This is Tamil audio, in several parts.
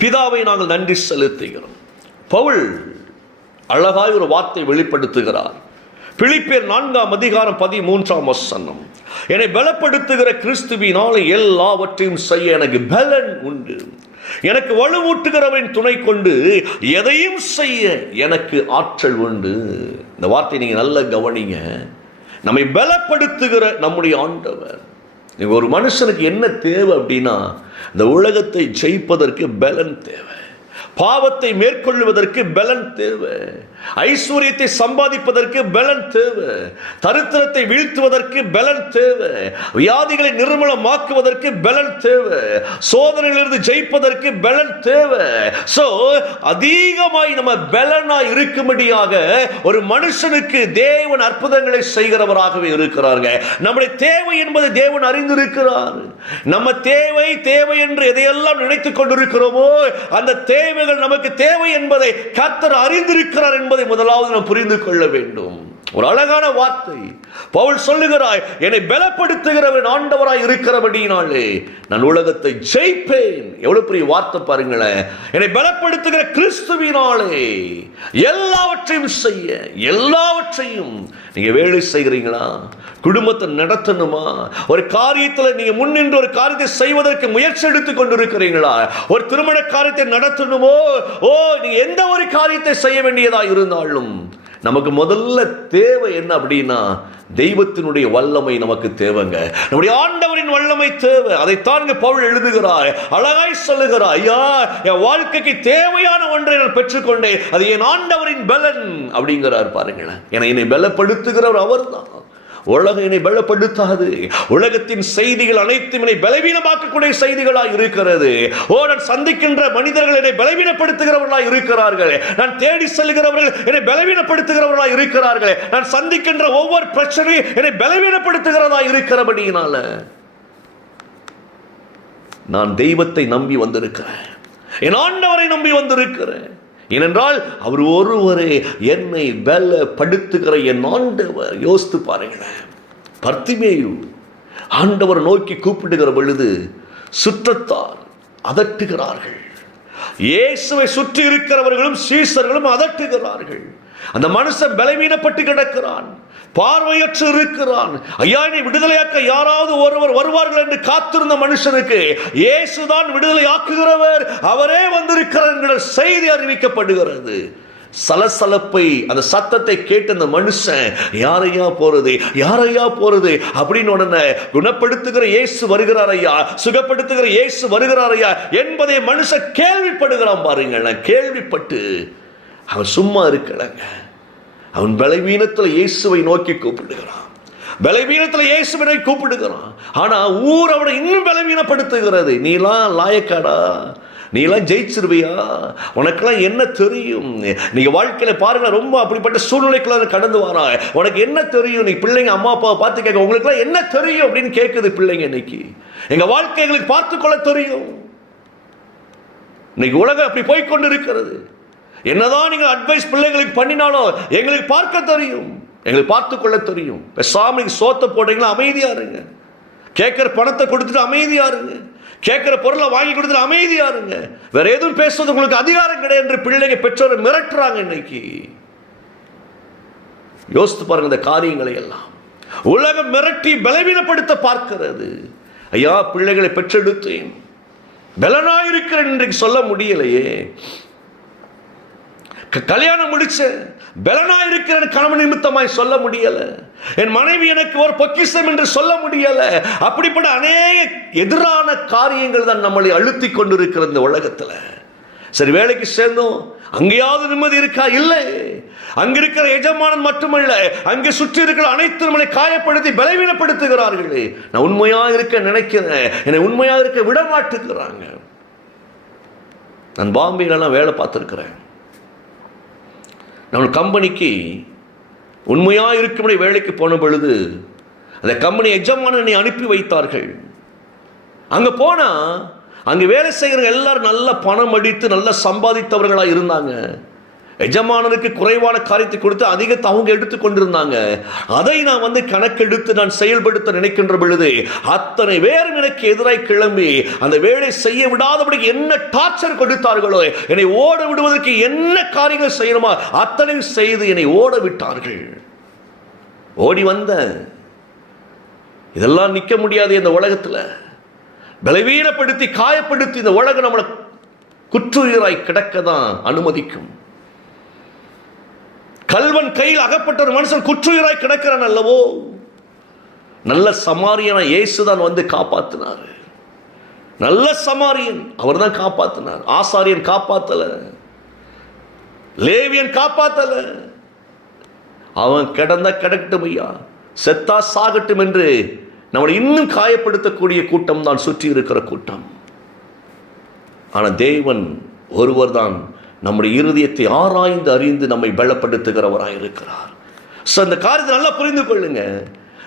பிதாவை நாங்கள் நன்றி செலுத்துகிறோம். பவுல் அழகாய் ஒரு வார்த்தை வெளிப்படுத்துகிறார். பிலிப்பியர் 4:13 என்னை பலப்படுத்துகிற கிறிஸ்துவினால் எல்லாவற்றையும் செய்ய எனக்கு பலன் உண்டு. எனக்கு வலுவூட்டுகிறவன் துணை கொண்டு எதையும் செய்ய எனக்கு ஆற்றல் உண்டு. இந்த வார்த்தை நீங்க நல்ல கவனிங்க. நம்மை பலப்படுத்துகிற நம்முடைய ஆண்டவர். ஒரு மனுஷனுக்கு என்ன தேவை அப்படின்னா, இந்த உலகத்தை ஜெயிப்பதற்கு பலன் தேவை, பாவத்தை மேற்கொள்வதற்கு பலன் தேவை, ஐஸ்வர்யத்தை சம்பாதிப்பதற்கு பலன் தேவை, தரித்திரத்தை வீழ்த்துவதற்கு பலன் தேவை, வியாதிகளை நிர்மூலமாக்குவதற்கு பலன் தேவை, சோதனையிலிருந்து ஜெயிப்பதற்கு பலன் தேவை. சோ அதிகமாய் நம்ம பலனாய் இருக்கும்படியாக ஒரு மனுஷனுக்கு தேவன் அற்புதங்களை செய்கிறவராகவே இருக்கிறாங்க. நம்முடைய தேவை என்பதை தேவன் அறிந்திருக்கிறார். நம்ம தேவை தேவை என்று எதையெல்லாம் நினைத்துக் கொண்டிருக்கிறோமோ அந்த தேவைகள் நமக்கு தேவை என்பதை கர்த்தர் அறிந்திருக்கிறார் என்பதை முதலாவது நாம் புரிந்து கொள்ள வேண்டும். ஒரு அழகான வார்த்தை பவுல் சொல்லுகிறாய், என்னை பலப்படுத்துகிறவன் ஆண்டவராய் இருக்கிறபடினாலே நான் உலகத்தை ஜெயிப்பேன். எவ்வளவு பெரிய வார்த்தை பாருங்களேன். என்னை பலப்படுத்துகிற கிறிஸ்துவினாலே எல்லாவற்றையும் செய்ய, எல்லாவற்றையும். நீங்க வேலை செய்கிறீங்களா? குடும்பத்தை நடத்தணுமா? ஒரு காரியத்தில் நீங்க முன்னின்று ஒரு காரியத்தை செய்வதற்கு முயற்சி எடுத்துக் கொண்டிருக்கிறீங்களா? ஒரு திருமண காரியத்தை நடத்தணுமோ, நீங்க எந்த ஒரு காரியத்தை செய்ய வேண்டியதா இருந்தாலும் நமக்கு முதல்ல தேவை என்ன அப்படின்னா, தெய்வத்தினுடைய வல்லமை நமக்கு தேவைங்க. நம்முடைய ஆண்டவரின் வல்லமை தேவை. அதைத்தான் பவுல் எழுதுகிறார், அழகாய் சொல்லுகிறார். ஐயா, என் வாழ்க்கைக்கு தேவையான ஒன்றை நான் பெற்றுக்கொண்டேன், அது என் ஆண்டவரின் பலன் அப்படிங்கிறார். பாருங்களேன், என்னை பலப்படுத்துகிறவர் அவர் தான். உலகம் என்னை பலப்படுத்தாது. உலகத்தின் செய்திகள் அனைத்தும் என்னை பலவீனமாக்கக்கூடிய செய்திகளாக இருக்கிறது. நான் சந்திக்கின்ற மனிதர்கள் என்னை பலவீனப்படுத்துகிறவர்களாக இருக்கிறார்கள். நான் தேடி செல்கிறவர்கள் என்னை பலவீனப்படுத்துகிறவர்களாக இருக்கிறார்கள். நான் சந்திக்கின்ற ஒவ்வொரு பிரச்சனையும் என்னை பலவீனப்படுத்துகிறதா இருக்கிறபடியினால நான் தெய்வத்தை நம்பி வந்திருக்கிறேன், என் ஆண்டவரை நம்பி வந்திருக்கிறேன். ஏனென்றால் அவர் ஒருவரே என்னை பலப்படுத்துகிற என் ஆண்டவர். யோசித்து பாருங்களேன், பர்த்திமேயு ஆண்டவர் நோக்கி கூப்பிடுகிற பொழுது சுற்றத்தார் அதட்டுகிறார்கள். இயேசுவை சுற்றி இருக்கிறவர்களும் சீசர்களும் அதட்டுகிறார்கள். அந்த மனுஷன் பலவீனப்பட்டு கிடக்கிறான், பார்வையற்று இருக்கிறான். ஐயா, நீ விடுதலையாக்க யாராவது ஒருவர் வருவார்கள் என்று காத்திருந்த மனுஷனுக்கு இயேசுதான் விடுதலை ஆக்குகிறவர், அவரே வந்திருக்கிறார் என்கிற செய்தி அறிவிக்கப்படுகிறது. சலசலப்பை, அந்த சத்தத்தை கேட்டு அந்த மனுஷன் யாரையா போறது, யாரையா போறது அப்படின்னு உடனே குணப்படுத்துகிற இயேசு வருகிறார் ஐயா, சுகப்படுத்துகிற இயேசு வருகிறார் ஐயா என்பதை மனுஷன் கேள்விப்படுகிறான். பாருங்கள், கேள்விப்பட்டு அவன் சும்மா இருக்கலங்க. அவன் பலவீனத்தில் இயேசுவை நோக்கி கூப்பிடுகிறான், பலவீனத்தில் இயேசுவை கூப்பிடுகிறான். ஆனா ஊர் அவனை இன்னும் பலவீனப்படுத்துகிறது. நீலாம் லாயக்காடா, நீலாம் ஜெயிச்சிருவியா, உனக்கெல்லாம் என்ன தெரியும்? நீங்க வாழ்க்கையில பாருங்க, ரொம்ப அப்படிப்பட்ட சூழ்நிலைக்குள்ள கடந்து வரா. உனக்கு என்ன தெரியும்? நீ பிள்ளைங்க அம்மா அப்பாவை பார்த்து கேட்க, உங்களுக்கு எல்லாம் என்ன தெரியும் அப்படின்னு கேட்குது பிள்ளைங்க. இன்னைக்கு எங்க வாழ்க்கை எங்களுக்கு பார்த்து கொள்ள தெரியும். இன்னைக்கு உலகம் அப்படி போய்கொண்டு இருக்கிறது. என்னதான் நீங்கள் அட்வைஸ் பிள்ளைங்களுக்கு பண்ணினாலும் எங்களுக்கு பார்க்க தெரியும், எங்களுக்கு பார்த்து கொள்ள தெரியும். பேசாம நீங்க சோத்த போட்டீங்களா, அமைதியா இருங்க. கேட்கிற பணத்தை கொடுத்துட்டு அமைதியா இருங்க, கேட்கிற பொருளை வாங்கி கொடுத்துட்டு அமைதியா இருங்க. வேற எதுவும் பேசுறது உங்களுக்கு அதிகாரம் கிடையாது என்று பிள்ளைங்க பெற்றோர் மிரட்டுறாங்க. இன்னைக்கு யோசித்து பாருங்க, இந்த காரியங்களை எல்லாம் உலகம் மிரட்டி பலவீனப்படுத்த பார்க்கிறது. ஐயா, பிள்ளைகளை பெற்றெடுத்தேன், பலனாயிருக்கிறேன் இன்றைக்கு சொல்ல முடியலையே. கல்யாணம் முடிச்ச பலனாயிருக்கிற கணவன் நிமித்தமாய் சொல்ல முடியல. என் மனைவி எனக்கு ஒரு பொக்கிஷம் என்று சொல்ல முடியல. அப்படிப்பட்ட அநேக எதிரான காரியங்கள் தான் நம்மளை அழுத்தி கொண்டிருக்கிற இந்த உலகத்துல. சரி, வேலைக்கு சேர்ந்தோம், அங்கேயாவது நிம்மதி இருக்கா? இல்லை. அங்க இருக்கிற எஜமானன் மட்டுமல்ல, அங்கே சுற்றி இருக்கிற அனைத்து நம்மளை காயப்படுத்தி பலவீனப்படுத்துகிறார்கள். நான் உண்மையா இருக்க நினைக்கிறேன், என்னை உண்மையா இருக்க விட மாட்டுக்கிறாங்க. நான் பாம்பேலாம் வேலை பார்த்துருக்கிறேன். நான் கம்பெனிக்கு உண்மையாக இருக்கும்படி வேலைக்கு போன பொழுது அந்த கம்பெனி எஜமானனை அனுப்பி வைத்தார்கள். அங்கே போனால் அங்கே வேலை செய்கிற எல்லாரும் நல்ல பணம் அடித்து நல்ல சம்பாதித்தவர்களாக இருந்தாங்க. எஜமானனுக்கு குறைவான காரியத்தை கொடுத்து அதிகத்தை அவங்க எடுத்து கொண்டிருந்தாங்க. அதை நான் கணக்கெடுத்து நான் செயல்படுத்த நினைக்கின்ற பொழுது அத்தனை பேரும் எனக்கு எதிராய் கிளம்பி அந்த வேலை செய்ய விடாதபடிக்கு என்ன டார்ச்சர் கொடுத்தார்களோ, என்னை ஓட விடுவதற்கு என்ன காரியங்கள் செய்யணுமா அத்தனை செய்து என்னை ஓட விட்டார்கள். ஓடி வந்த இதெல்லாம் நிற்க முடியாது. இந்த உலகத்தில் பலவீனப்படுத்தி காயப்படுத்தி இந்த உலகம் நம்மளை குற்றுயிராய் கிடக்க தான் அனுமதிக்கும். கல்வன் கையில் அகப்பட்ட ஒரு மனுஷன் குற்றுயிராய் கிடக்கிறான் அல்லவோ, நல்ல சமாரியனா இயேசுதான் காப்பாத்தினார். நல்ல சமாரியன் அவர் தான் காப்பாத்தினார். ஆசாரியன் காப்பாத்தல, லேவியன் காப்பாத்தல. அவன் கிடக்கட்டும் ஐயா, செத்தா சாகட்டும் என்று நம்மளை இன்னும் காயப்படுத்தக்கூடிய கூட்டம் தான் சுற்றி இருக்கிற கூட்டம். ஆனால் தேவன் ஒருவர் தான் நம்முடைய இருதயத்தை ஆராய்ந்து அறிந்து நம்மை பலப்படுத்துகிறவராக இருக்கிறார். இந்த காரியத்தை நல்லா புரிந்து கொள்ளுங்க.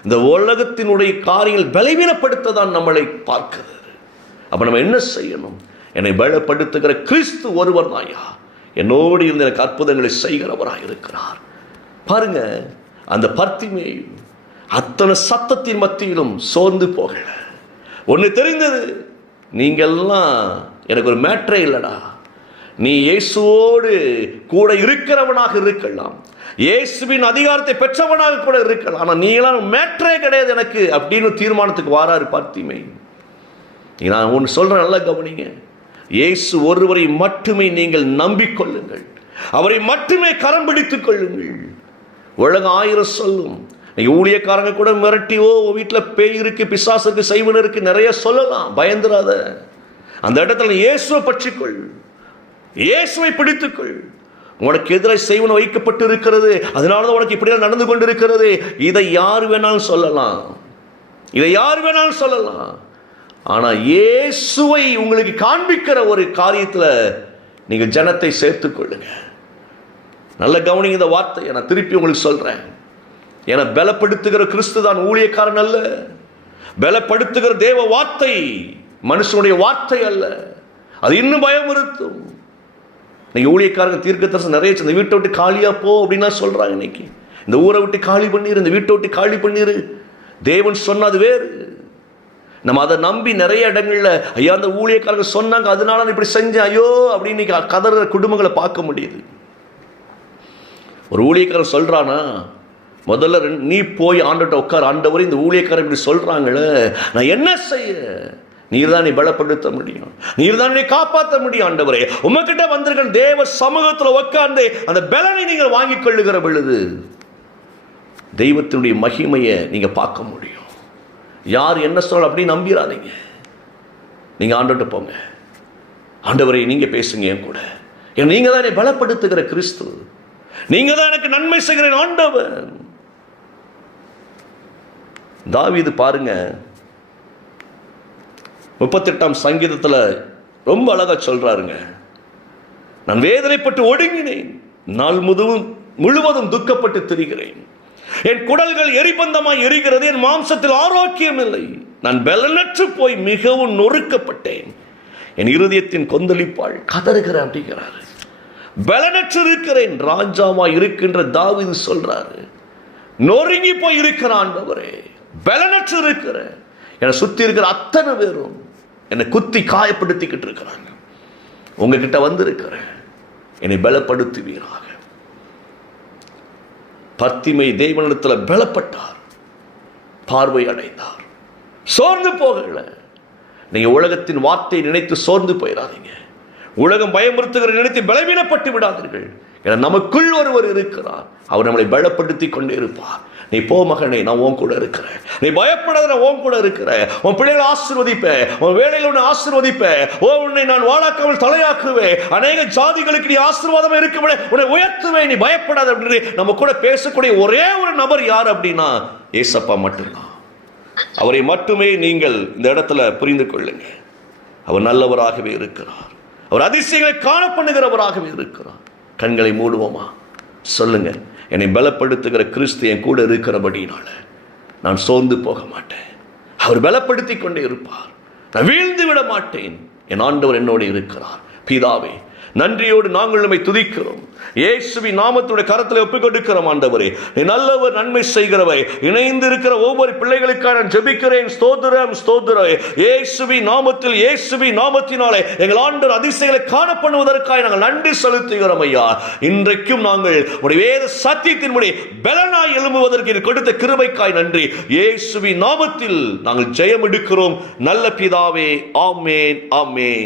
இந்த உலகத்தினுடைய காரியங்கள் பலவீனப்படுத்த தான் நம்மளை பார்க்கிறது. அப்ப நம்ம என்ன செய்யணும்? என்னை பலப்படுத்துகிற கிறிஸ்து ஒருவர் தாயா என்னோடு இருந்து எனக்கு அற்புதங்களை செய்கிறவராக இருக்கிறார். பாருங்க, அந்த பர்த்திமேயு அத்தனை சத்தத்தின் மத்தியிலும் சோர்ந்து போகல. ஒன்று தெரிந்தது, நீங்கள்லாம் எனக்கு ஒரு மேட்ரே இல்லடா, நீ இயேசுவோடு கூட இருக்கிறவனாக இருக்கலாம், இயேசுவின் அதிகாரத்தை பெற்றவனாக கூட இருக்கலாம், ஆனால் நீ எல்லாம் மேட்ரே கிடையாது எனக்கு அப்படின்னு தீர்மானத்துக்கு வாராரு பர்த்திமேயு. நான் ஒன்று சொல்றேன், நல்லா கவனிங்க. இயேசு ஒருவரை மட்டுமே நீங்கள் நம்பிக்கொள்ளுங்கள், அவரை மட்டுமே கரம் பிடித்துக் கொள்ளுங்கள். உலகம் 1000 சொல்லும். ஊழியக்காரங்க கூட மிரட்டி, ஓ வீட்டில் பேய் இருக்கு, பிசாசு இருக்கு, செய்வன இருக்கு, நிறைய சொல்லலாம். பயந்துராத. அந்த இடத்துல இயேசுவை பற்றிக்கொள், இயேசுவை பிடித்துக்கொள். உனக்கு எதிராக செய்வன வைக்கப்பட்டு இருக்கிறது, அதனாலதான் உனக்கு இப்படிலாம் நடந்து கொண்டு இருக்கிறது. இதை யார் வேணாலும் சொல்லலாம், இதை யார் வேணாலும் சொல்லலாம். ஆனா இயேசுவை உங்களுக்கு காண்பிக்கிற ஒரு காரியத்தில் நீங்க ஜனத்தை சேர்த்துக் கொள்ளுங்க. நல்ல கவனிங்க இந்த வார்த்தையை நான் திருப்பி உங்களுக்கு சொல்றேன். என பலப்படுத்துகிற கிறிஸ்து தான் ஊழியக்காரன் அல்ல. பலப்படுத்துகிற தேவ வார்த்தை மனுஷனுடைய வார்த்தை அல்ல. அது இன்னும் பயமுறுத்தும். இன்னைக்கு ஊழியக்காரங்க தீர்க்கதரிசனம் நிறைய இந்த வீட்டை விட்டு காலியா போ அப்படின்னா சொல்றாங்க. இன்னைக்கு இந்த ஊரை விட்டு காலி பண்ணிரு, இந்த வீட்டை விட்டு காலி பண்ணிரு. தேவன் சொன்னது வேறு. நம்ம அதை நம்பி நிறைய இடங்கள்ல ஐயா அந்த ஊழியக்காரங்க சொன்னாங்க அதனால நான் இப்படி செஞ்சேன் ஐயோ அப்படின்னு கதற குடும்பங்களை பார்க்க முடியுது. ஒரு ஊழியக்காரன் சொல்றானா, முதல்ல நீ போய் ஆண்டவர்கிட்ட உட்கார், ஆண்டவர் இந்த ஊழியக்காரன் இப்படி சொல்றாங்களே நான் என்ன செய்ய? நீர் தான் நீ பலப்படுத்த முடியும், நீர் தான் நீ காப்பாற்ற முடியும். ஆண்டவரே உங்ககிட்ட வந்திருக்க தேவ சமூகத்தில் உட்கார்ந்து அந்த பலனை நீங்கள் வாங்கிக் கொள்ளுகிற பொழுது தெய்வத்தினுடைய மகிமையை நீங்க பார்க்க முடியும். யார் என்ன சொல்ல அப்படி நம்பிடாதீங்க. நீங்க ஆண்டவர்கிட்ட போங்க, ஆண்டவரே நீங்க பேசுங்க என் கூட, நீங்க தான் என்னை பலப்படுத்துகிற கிறிஸ்து, நீங்க தான் எனக்கு நன்மை செய்கிற ஆண்டவர். தாவீது பாருங்க 38ஆம் சங்கீதத்தில் ரொம்ப அழகா சொல்றாருங்க. நான் வேதனைப்பட்டு ஒடுங்கினேன், நாள் முழுவதும் துக்கப்பட்டு திரிகிறேன், என் குடல்கள் எரிபந்தமாய் எரிகிறது, என் மாம்சத்தில் ஆரோக்கியம் இல்லை, நான் பலனற்று போய் மிகவும் நொறுக்கப்பட்டேன், என் இருதயத்தின் கொந்தளிப்பாள் கதறுகிற அப்படிங்கிறாரு. பலனற்று இருக்கிறேன். ராஜாவா இருக்கின்ற தாவீது சொல்றாரு, நொறுங்கி போய் இருக்கிற ஆண்டவரே, பலனற்று இருக்கிற, என்னை சுத்தி இருக்கிற அத்தனை பேரும் என்னை குத்தி காயப்படுத்திக்கிட்டு இருக்கிறாங்க, உங்ககிட்ட வந்திருக்கிறேன், என்னை பலப்படுத்துவீராக. பர்த்திமை தேவனிடத்தில் பலப்பட்டார், பார்வை அடைந்தார், சோர்ந்து போகல. நீங்க உலகத்தின் வார்த்தையை நினைத்து சோர்ந்து போயிடாதீங்க, உலகம் பயமுறுத்துகிற நினைத்து பலவீனப்பட்டு விடாதீர்கள். என நமக்குள் ஒருவர் இருக்கிறார், அவர் நம்மளை பலப்படுத்தி கொண்டே இருப்பார். நீ போ மகனே, நான் உன் கூட இருக்கிறேன், நீ பயப்படாத, நான் உன் கூட இருக்கிறேன், உன் பிள்ளைகளை ஆசீர்வதிப்பேன், உன் வேலையில் உன்னை ஆசீர்வதிப்பேன், உன்னை நான் வாழாக்காமல் தலையாக்குவேன், அநேக ஜாதிகளுக்கு நீ ஆசீர்வாதம் இருக்க உன்னை உயர்த்துவேன், நீ பயப்படாத அப்படின்னு நம்ம கூட பேசக்கூடிய ஒரே ஒரு நபர் யார் அப்படின்னா ஏசப்பா மட்டும்தான். அவரை மட்டுமே நீங்கள் இந்த இடத்துல புரிந்து கொள்ளுங்க. அவர் நல்லவராகவே இருக்கிறார், அவர் அதிசயங்களை காண பண்ணுகிறவராகவே இருக்கிறார். கண்களை மூடுவோமா? சொல்லுங்க, என்னை பலப்படுத்துகிற கிறிஸ்து என் கூட இருக்கிறபடினால நான் சோர்ந்து போக மாட்டேன், அவர் பலப்படுத்தி கொண்டே இருப்பார், நான் வீழ்ந்து விட மாட்டேன், என் ஆண்டவர் என்னோடு இருக்கிறார். பிதாவே, நன்றியோடு நாங்கள் உம்மை துதிக்கிறோம். இயேசுவின் நாமத்துடைய கரத்தில் ஒப்புக் கொடுக்கிறோம். ஆண்டவரே, நீ நல்லவர், நன்மை செய்கிறவர். இணைந்து இருக்கிற ஒவ்வொரு பிள்ளைகளுக்காக நான் ஜெபிக்கிறேன். ஸ்தோத்திரம், ஸ்தோத்திரம். இயேசுவின் நாமத்தில், இயேசுவின் நாமத்தினாலே எங்கள் ஆண்டவர் அதிசயங்களை காணப்படுவதற்காக நாங்கள் நன்றி செலுத்துகிறோம் ஐயா. இன்றைக்கும் நாங்கள் உடைய வேத சத்தியத்தின்படி பலனாய் எழும்புவதற்கு கொடுத்த கிருபைக்காய் நன்றி. இயேசுவின் நாமத்தில் நாங்கள் ஜெயம் எடுக்கிறோம் நல்ல பிதாவே. ஆமென், ஆமென்.